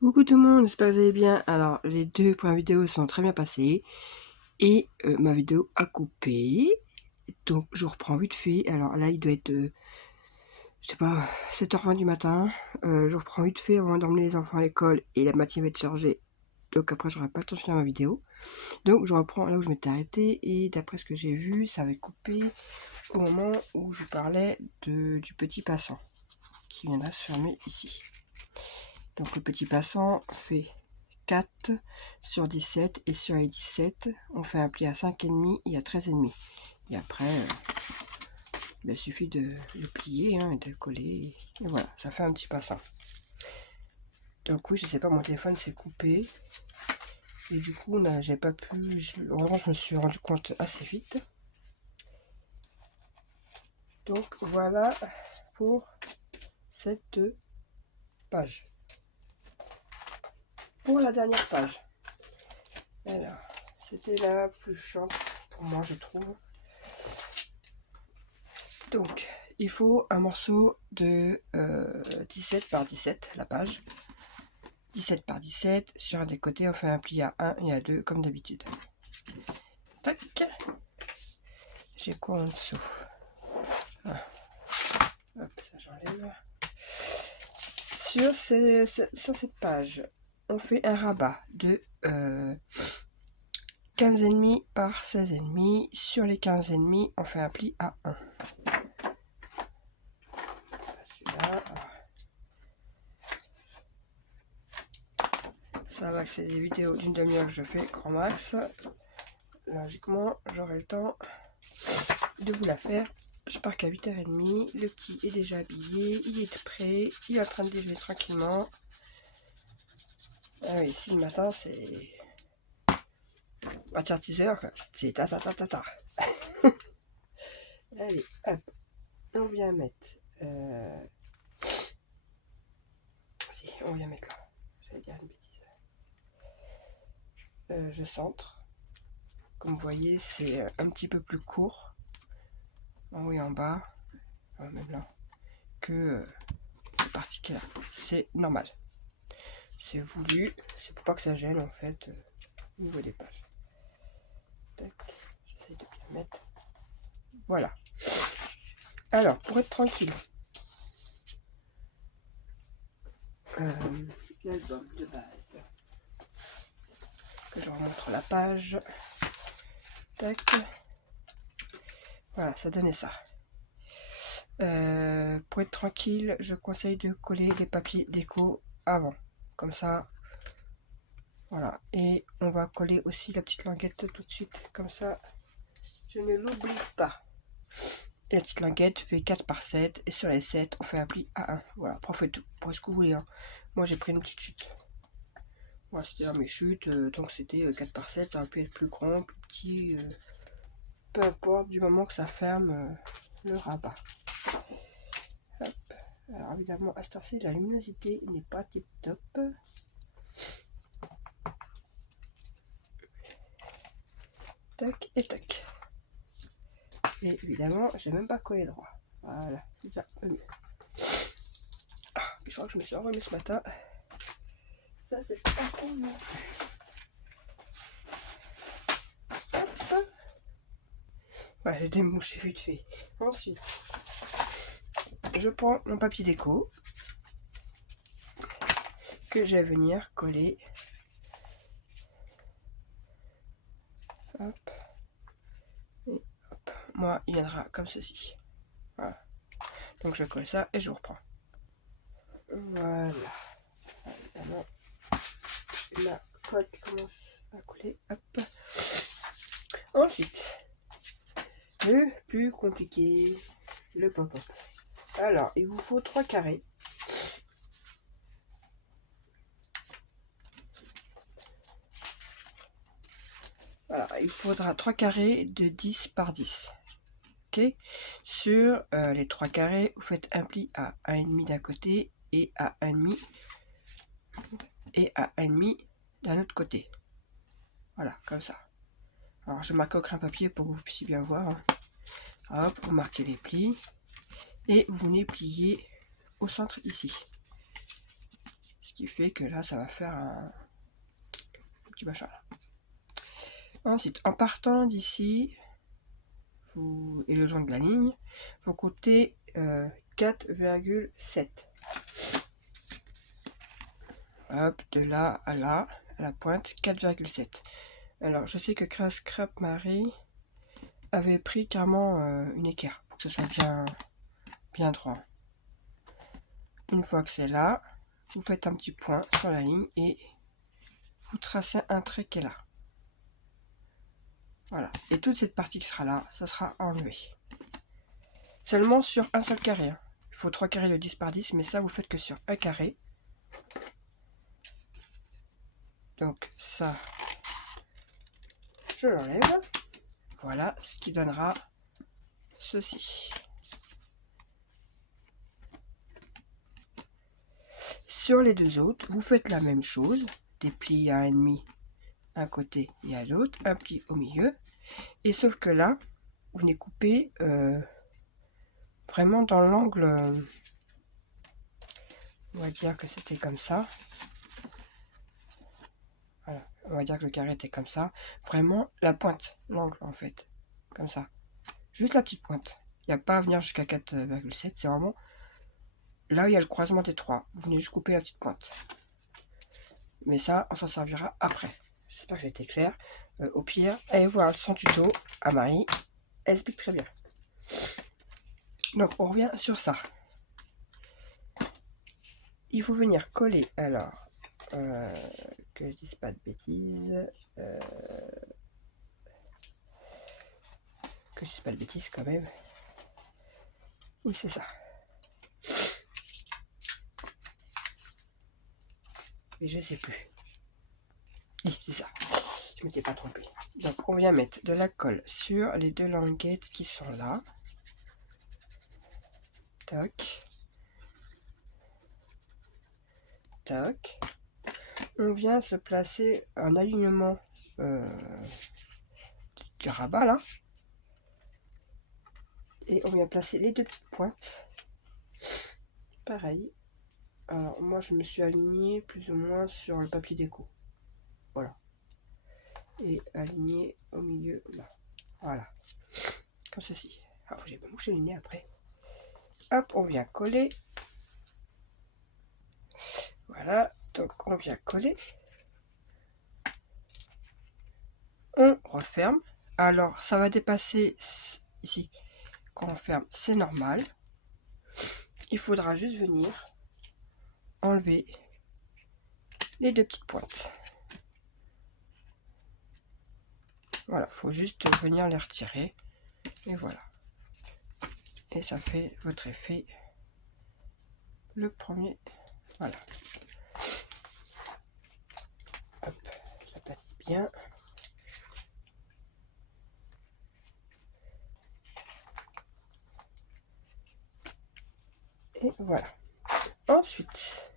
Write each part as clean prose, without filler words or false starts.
Coucou tout le monde, j'espère que vous allez bien. Alors, les deux premières vidéos sont très bien passées et ma vidéo a coupé. Donc, je reprends vite fait. Alors là, il doit être, je sais pas, 7h20 du matin. Je reprends vite fait avant d'emmener les enfants à l'école et la matinée va être chargée. Donc après, j'aurai pas le temps de finir ma vidéo. Donc, je reprends là où je m'étais arrêtée et d'après ce que j'ai vu, ça avait coupé au moment où je parlais du petit passant qui viendra se fermer ici. Donc, le petit passant fait 4 sur 17 et sur les 17 on fait un pli à 5,5 et à 13,5 et après il suffit de le plier et de le coller et voilà, ça fait un petit passant. Donc oui, je sais pas, mon téléphone s'est coupé et du coup j'ai pas pu, vraiment je me suis rendu compte assez vite. Donc voilà pour cette page. Pour la dernière page, alors c'était la plus chiante pour moi, je trouve. Donc, il faut un morceau de 17 par 17, la page. 17 par 17, sur un des côtés, on fait un pli à 1 et à 2, comme d'habitude. Tac. J'ai quoi en dessous? Ah. Hop, ça j'enlève. Sur cette page, on fait un rabat de 15,5 par 16,5. Sur les 15,5, on fait un pli à 1. Celui-là. Ça va que c'est des vidéos d'une demi-heure que je fais, grand max. Logiquement, j'aurai le temps de vous la faire. Je pars qu'à 8h30. Le petit est déjà habillé, il est prêt, il est en train de déjeuner tranquillement. Ah oui, ici le matin, c'est à partir de 6h, c'est ta ta ta ta ta. Allez, hop, on vient mettre. Si, on vient mettre là. J'allais dire une bêtise. Je centre. Comme vous voyez, c'est un petit peu plus court, en haut et en bas, enfin, même là, que la partie qui est là. C'est normal. C'est voulu, c'est pour pas que ça gêne en fait au niveau des pages. Tac, j'essaie de bien mettre. Voilà. Alors, pour être tranquille, l'album de base, que je remontre la page. Tac. Voilà, ça donnait ça. Pour être tranquille, je conseille de coller les papiers déco avant. Comme ça, voilà. Et on va coller aussi la petite languette tout de suite. Comme ça, je ne l'oublie pas. Et la petite languette fait 4 par 7. Et sur les 7, on fait un pli à 1. Voilà, après, faites tout. Pour ce que vous voulez. Hein. Moi, j'ai pris une petite chute. Voilà, c'était dans mes chutes. Donc, c'était 4 par 7. Ça aurait pu être plus grand, plus petit. Peu importe, du moment que ça ferme le rabat. Hop. Alors, évidemment, à cette heure-ci, la luminosité n'est pas tip top. Tac et tac. Et évidemment, j'ai même pas collé droit. Voilà, c'est déjà un peu mieux. Ah, je crois que je me suis remis ce matin. Ça, c'est pas con non plus. Hop. Ouais, j'ai démouché vite fait. Ensuite, je prends mon papier déco que je vais venir coller. Hop. Et hop. Moi, il viendra comme ceci. Voilà. Donc, je colle ça et je reprends. Voilà. Évidemment, la colle commence à couler. Hop. Ensuite, le plus compliqué, le pop-up. Alors, il vous faut 3 carrés. Voilà, il faudra 3 carrés de 10 par 10. Ok. Sur les 3 carrés, vous faites un pli à 1,5 d'un côté et à 1,5 et à 1,5 d'un autre côté. Voilà, comme ça. Alors, je marque au crayon papier pour que vous puissiez bien voir. Hein. Hop, vous marquez les plis et vous venez plier au centre ici. qui fait que là, ça va faire un petit machin là. Ensuite, en partant d'ici, et le long de la ligne, vous comptez 4,7. Hop, de là à là, à la pointe, 4,7. Alors, je sais que Scrap Marie avait pris carrément une équerre pour que ce soit bien droit. Une fois que c'est là, vous faites un petit point sur la ligne et vous tracez un trait qui est là. Voilà. Et toute cette partie qui sera là, ça sera enlevé. Seulement sur un seul carré. Hein. Il faut 3 carrés de 10 par 10, mais ça, vous faites que sur un carré. Donc ça, je l'enlève. Voilà, ce qui donnera ceci. Sur les deux autres, vous faites la même chose. Des plis à 1,5 à un côté et à l'autre, un pli au milieu. Et sauf que là, vous venez couper vraiment dans l'angle. On va dire que c'était comme ça. Voilà, on va dire que le carré était comme ça. Vraiment la pointe, l'angle en fait. Comme ça. Juste la petite pointe. Il n'y a pas à venir jusqu'à 4,7. C'est vraiment là où il y a le croisement des trois. Vous venez juste couper la petite pointe. Mais ça, on s'en servira après. J'espère que j'ai été clair. Au pire, allez voir son tuto à Marie. Elle explique très bien. Donc, on revient sur ça. Il faut venir coller, alors, que je dise pas de bêtises. Que je dise pas de bêtises quand même. Oui, c'est ça. Mais je sais plus. Oui, c'est ça. Je m'étais pas trompé. Donc, on vient mettre de la colle sur les deux languettes qui sont là. Toc. Toc. On vient se placer en alignement du rabat là. Et on vient placer les deux petites pointes. Pareil. Alors moi je me suis aligné plus ou moins sur le papier déco. Voilà. Et aligné au milieu là. Voilà. Comme ceci. Ah, faut que j'ai pas mouché le nez après. Hop, on vient coller. Voilà. Donc on vient coller. On referme. Alors ça va dépasser ici. Quand on ferme, c'est normal. Il faudra juste venir enlever les deux petites pointes. Voilà, faut juste venir les retirer. Et voilà. Et ça fait votre effet. Le premier. Voilà. Hop, j'aplatis bien. Et voilà. Ensuite,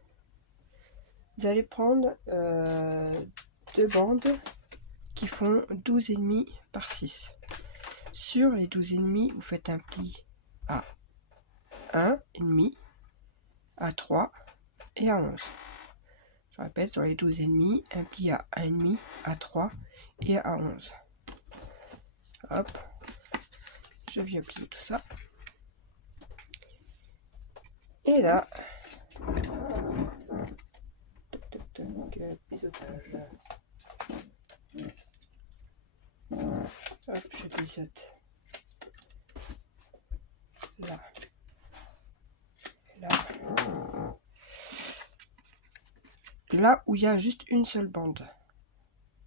vous allez prendre deux bandes qui font 12,5 par 6. Sur les 12,5, vous faites un pli à 1,5, à 3 et à 11. Je répète, sur les 12,5, un pli à 1,5, à 3 et à 11. Hop, je viens plier tout ça. Et là, biseautage. Hop, je biseaute. Là. Là. Là où il y a juste une seule bande.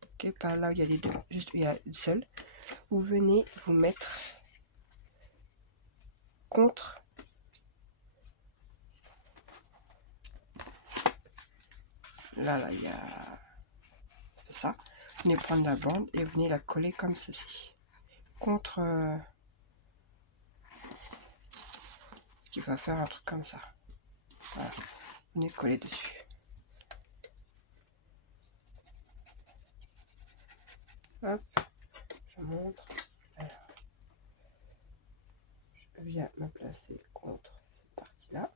Ok, pas là où il y a les deux, juste où il y a une seule. Vous venez vous mettre contre là il y a ça. Vous venez prendre la bande et vous venez la coller comme ceci contre ce qui va faire un truc comme ça. Voilà, vous venez coller dessus. Hop, je montre. Alors, je viens me placer contre cette partie là.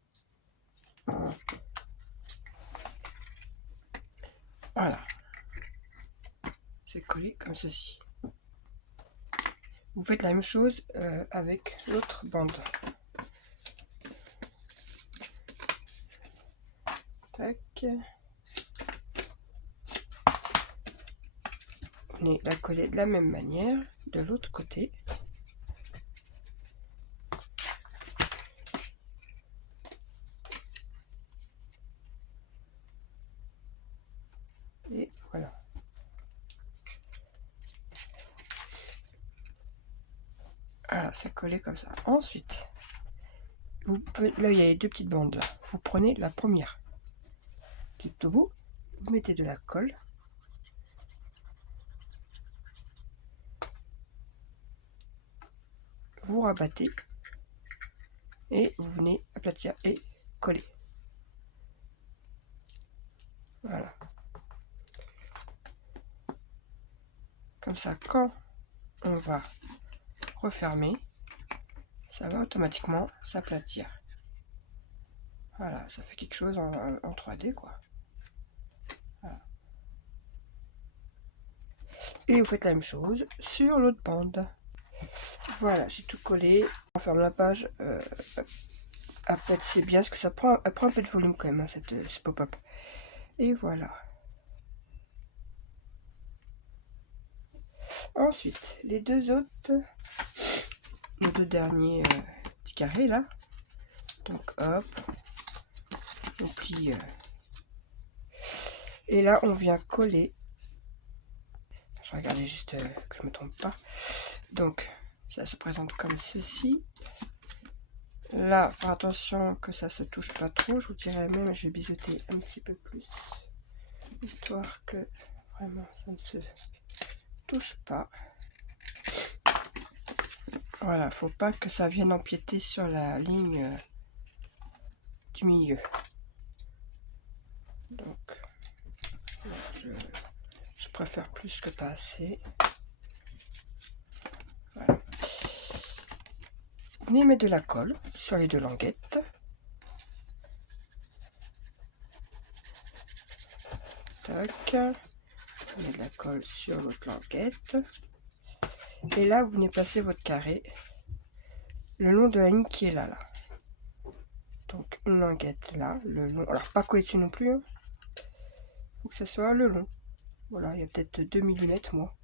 Voilà. C'est collé comme ceci. Vous faites la même chose avec l'autre bande. Tac. Vous venez la coller de la même manière de l'autre côté. Et voilà. Voilà, ça collé comme ça. Ensuite, là il y a les deux petites bandes là. Vous prenez la première qui est au bout, vous mettez de la colle. Vous rabattez et vous venez aplatir et coller. Voilà. Comme ça, quand on va refermer, ça va automatiquement s'aplatir. Voilà, ça fait quelque chose en 3D quoi. Voilà. Et vous faites la même chose sur l'autre bande. Voilà, j'ai tout collé. On ferme la page. Après, c'est bien parce que ça prend, elle prend un peu de volume quand même, hein, ce pop-up. Et voilà. Ensuite, les deux autres, les deux derniers petits carrés là. Donc hop, on plie. Et là, on vient coller. Je vais regarder juste que je me trompe pas. Donc, ça se présente comme ceci. Là, faire attention que ça se touche pas trop. Je vous dirais même, je vais biseauter un petit peu plus, histoire que vraiment ça ne se touche pas. Voilà, faut pas que ça vienne empiéter sur la ligne du milieu. Donc, je préfère plus que pas assez. Voilà. Venez mettre de la colle sur les deux languettes. Tac. Vous mettez de la colle sur l'autre languette. Et là, vous venez placer votre carré le long de la ligne qui est là. Donc, une languette là, le long. Alors, pas coller dessus non plus. Hein. Faut que ça soit le long. Voilà, il y a peut-être 2 mm, moi,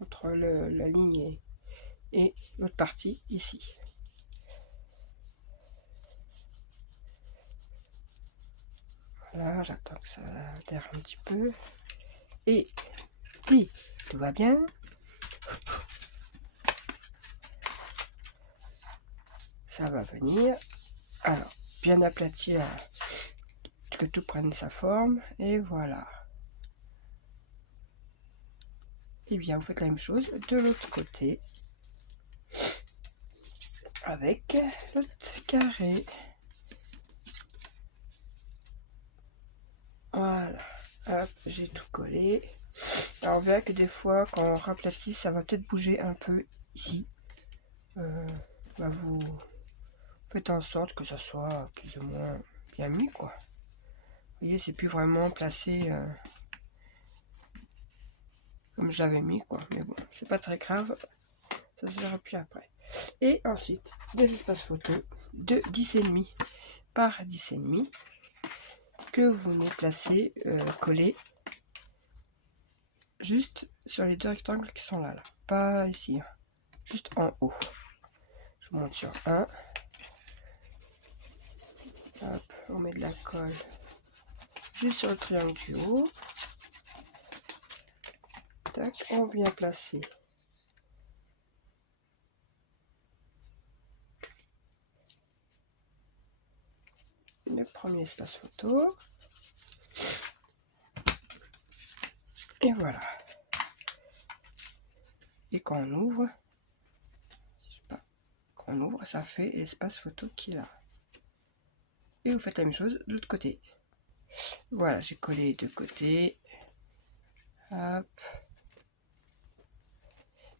entre la ligne et l'autre partie, ici. Voilà, j'attends que ça adhère un petit peu. Et si tout va bien, ça va venir. Alors, bien aplatir, que tout prenne sa forme. Et voilà. Et bien, vous faites la même chose de l'autre côté. Avec l'autre carré. Voilà. Hop, j'ai tout collé. Alors, on verra que des fois, quand on raplatit, ça va peut-être bouger un peu ici. Vous faites en sorte que ça soit plus ou moins bien mis, quoi. Vous voyez, c'est plus vraiment placé comme j'avais mis, quoi. Mais bon, c'est pas très grave. Ça se verra plus après. Et ensuite, des espaces photos de 10,5 par 10,5 que vous venez placer, coller juste sur les deux rectangles qui sont là. Pas ici, hein. Juste en haut. Je vous montre sur un. Hop, on met de la colle juste sur le triangle du haut. Tac, on vient placer le premier espace photo. Et voilà. Et quand on ouvre, je sais pas, quand on ouvre, ça fait l'espace photo qu'il a. Et vous faites la même chose de l'autre côté. Voilà, j'ai collé les deux côtés. Hop.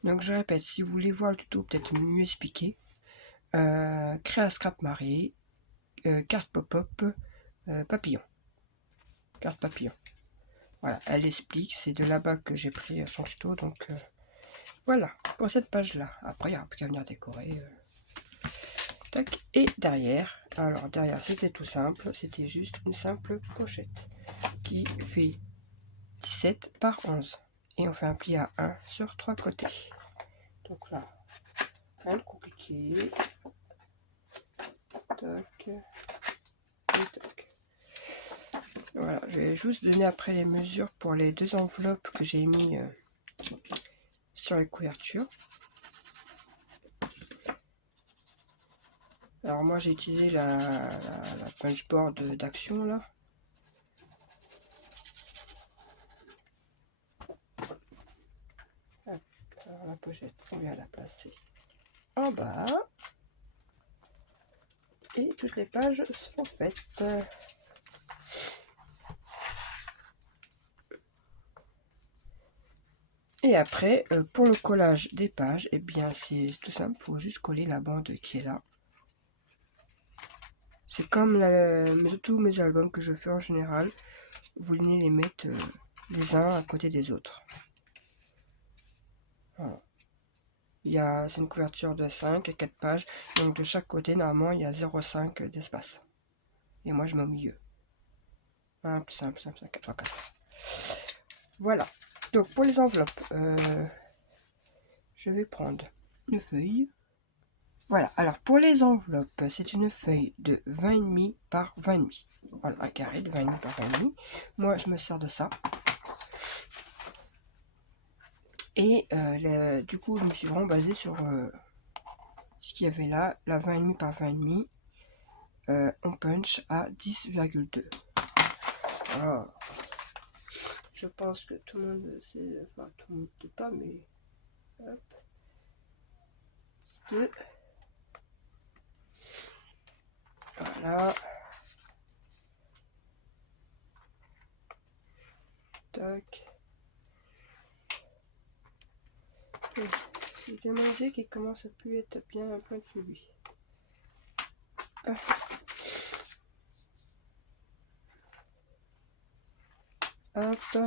Donc je répète, si vous voulez voir le tuto peut-être mieux expliqué, créer un scrap marée, carte pop-up, papillon. Carte papillon. Voilà, elle explique, c'est de là-bas que j'ai pris son tuto, donc voilà, pour cette page-là. Après, il n'y aura plus qu'à venir décorer. Tac, et derrière, alors derrière, c'était tout simple, c'était juste une simple pochette qui fait 17 par 11. Et on fait un pli à 1 sur 3 côtés. Donc là, rien de compliqué. Tac, et tac. Voilà, je vais juste donner après les mesures pour les deux enveloppes que j'ai mis sur les couvertures. Alors moi j'ai utilisé la punchboard d'Action là. Hop, alors la pochette, on vient la placer en bas. Et toutes les pages sont faites. Et après, pour le collage des pages, et bien c'est tout simple, il faut juste coller la bande qui est là. C'est comme tous mes albums que je fais en général, vous venez les mettre les uns à côté des autres. Voilà. C'est une couverture de 5 à 4 pages, donc de chaque côté, normalement, il y a 0,5 d'espace. Et moi, je mets au milieu. Simple, simple, simple, 4 fois comme ça. Voilà. Donc, pour les enveloppes, je vais prendre une feuille. Voilà, alors pour les enveloppes, c'est une feuille de 20,5 par 20,5. Voilà, un carré de 20,5 par 20,5. Moi, je me sers de ça. Et du coup, je me suis vraiment basée sur ce qu'il y avait là, la 20,5 par 20,5. On punch à 10,2. Alors, je pense que tout le monde sait, enfin tout le monde ne sait pas, mais hop, 2. Voilà. Tac. J'ai demandé qu'il commence à plus être bien un point de lui. Hop.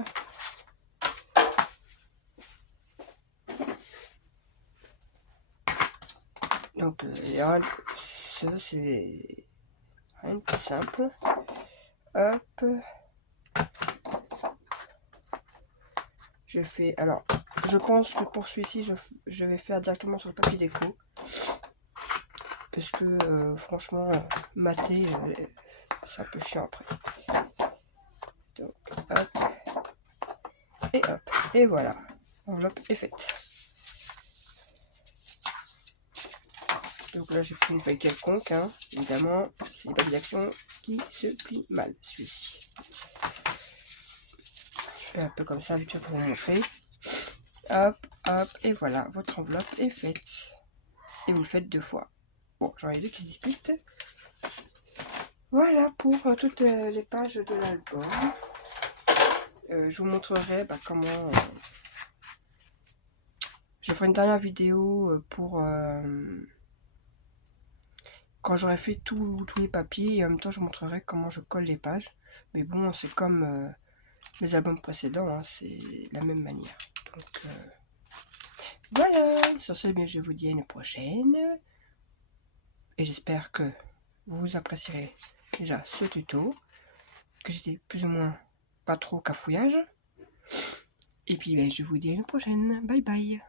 Donc, ça c'est rien de plus simple. Hop. Je fais. Alors, je pense que pour celui-ci, je vais faire directement sur le papier déco. Parce que franchement, mater, c'est un peu chiant après. Donc, hop. Et hop. Et voilà. L'enveloppe est faite. Donc là, j'ai pris une feuille quelconque, hein. Évidemment, c'est le papier d'action qui se plie mal, celui-ci. Je fais un peu comme ça, vite fait pour vous montrer. Hop, hop, et voilà, votre enveloppe est faite. Et vous le faites 2 fois. Bon, j'en ai 2 qui se disputent. Voilà pour toutes les pages de l'album. Je vous montrerai comment... je ferai une dernière vidéo pour... quand j'aurai fait tous les papiers, et en même temps je vous montrerai comment je colle les pages. Mais bon, c'est comme mes albums précédents, hein, c'est la même manière. Donc voilà, sur ce, bien, je vous dis à une prochaine. Et j'espère que vous apprécierez déjà ce tuto, que j'étais plus ou moins pas trop cafouillage. Et puis ben, je vous dis à une prochaine. Bye bye.